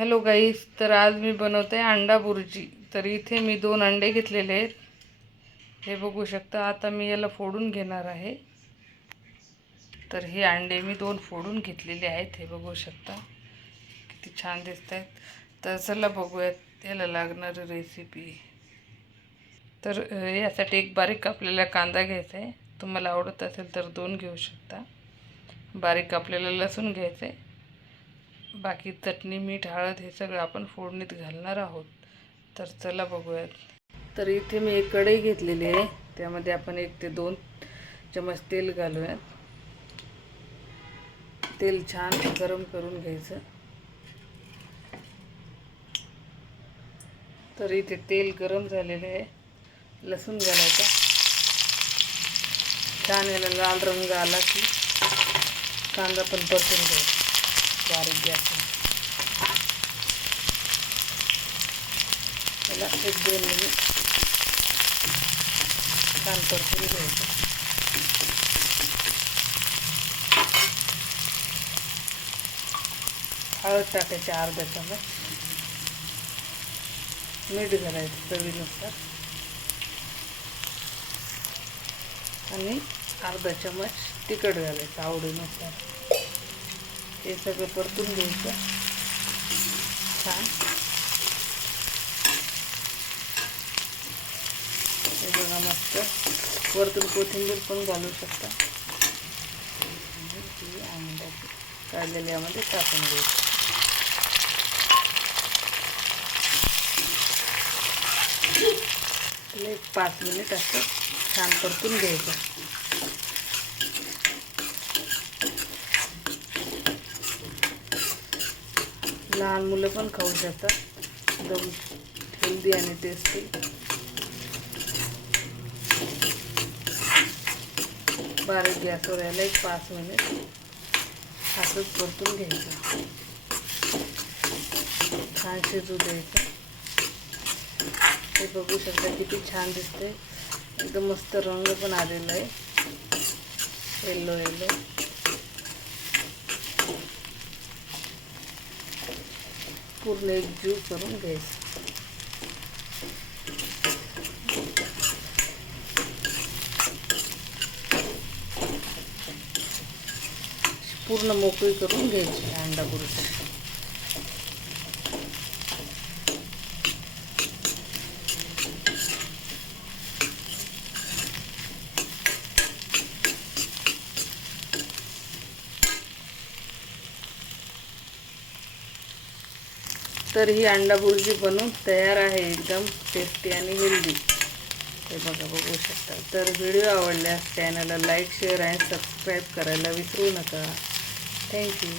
Hello गाईस, तर आज मी बनवते अंडा बुर्जी। तर इथे मी 2 अंडे घेतलेले आहेत, हे बघू शकता। आता मी याला फोडून घेणार आहे। तर हे अंडे मी 2 फोडून घेतलेले आहेत, हे बघू शकता किती छान दिसत आहेत। तर चला बघूयात याला लागणारी रेसिपी। तर यासाठी एक बारीक कापलेला कांदा घ्यायचा आहे, तुम्हाला आवडत असेल तर 2 घेऊ शकता। बारीक कापलेला लसूण घ्यायचा आहे। बाकी चटणी, मीठ, हळद हे सगळं आपण फोडणीत घालणार आहोत। तर चला बघूयात। तर इथे मी एक कढई घेतलेली आहे, त्यामध्ये आपण 1 ते 2 चमच तेल घालूयात। तेल छान गरम करून घ्यायचं। तर इथे तेल गरम झालेले आहे, लसूण घालायचा। छान याला लाल रंग आला की कांदा पण परतून घ्यायचा बारीक गॅसवर। याला 1-2 मिनिट छान परतून घ्यायचं। हळद टाकायची अर्धा चमच, मीठ घालायचं चवीनुसार आणि अर्धा चमच तिखट घालायचं आवडीनुसार। हे सगळं परतून घ्यायचं छान। हे बघा मस्त। वरतून कोथिंबीर पण घालू शकता। ही अंड्याची काढलेली यामध्ये टाकून घ्यायची। एक 5 मिनिट असं छान परतून घ्यायचं। लहान मुलं पण खाऊ शकतात, एकदम हेल्दी आणि टेस्टी। बारीक गॅसवर याला एक 5 मिनिट असंच परतून घ्यायचं, छान शिजू द्यायचं। हे बघू शकता किती छान दिसते, एकदम मस्त रंग पण आलेला आहे, येलो येलो। पूर्ण एकजीव करून घ्यायचं। पूर्ण मोकळी करून घ्यायची अंडा बुर्जी। तर ही अंडा बुर्जी बनवून तयार आहे, एकदम टेस्टी आणि हेल्दी। हे बघा, बघू शकता। तर व्हिडिओ आवडल्यास चॅनलला लाईक, शेअर आणि सबस्क्राईब करायला विसरू नका। थँक्यू।